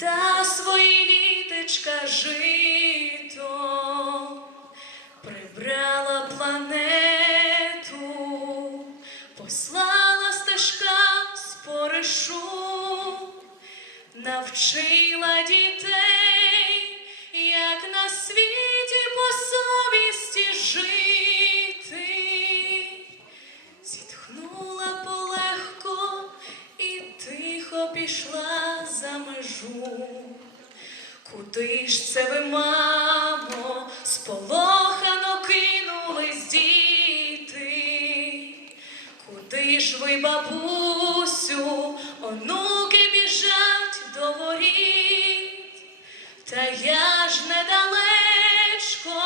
та свої літочка жито прибрала планету, послала стежка споришу, навчила дітей, як на світі Куди ж це ви, мамо, сполохано кинулись діти? Куди ж ви, бабусю, онуки біжать до воріт? Та я ж недалечко,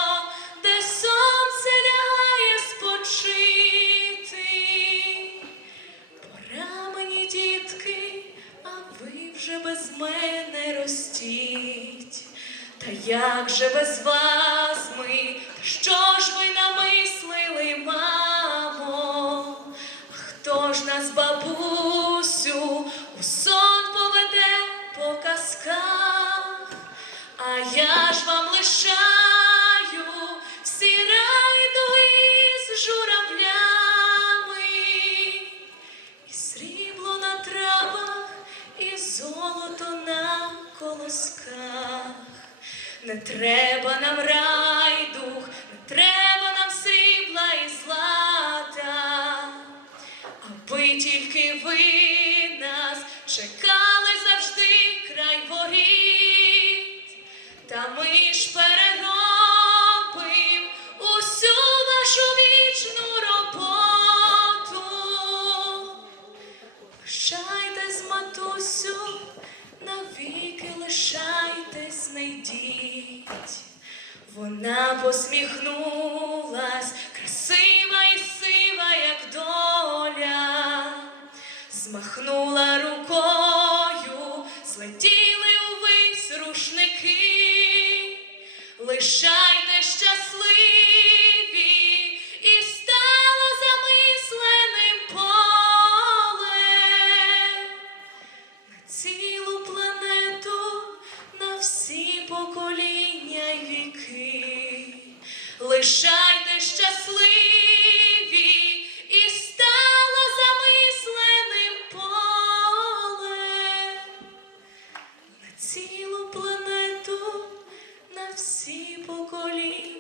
де сонце лягає спочити. Пора мені, дітки, а ви вже без мене ростіть. Та як же без вас ми? Що ж ви намислили, мамо? Хто ж нас, бабусю, у сон поведе по казках? А я ж вам лишаю всі райдуги з журавлями. І срібло на травах, і золото на колосках. Не треба нам рай дух, не треба нам срібла і злата, аби тільки ви нас чекали завжди край воріт, та ми ж Вона посміхнулась, красива і сива, як доля, змахнула рукою, злетіли увесь рушники, лишайте щасливі і стало замисленим полем на цілу планету, на всі покоління міняй віки, лишайте щасливі і стало замисленим поле на цілу планету, на всі покоління.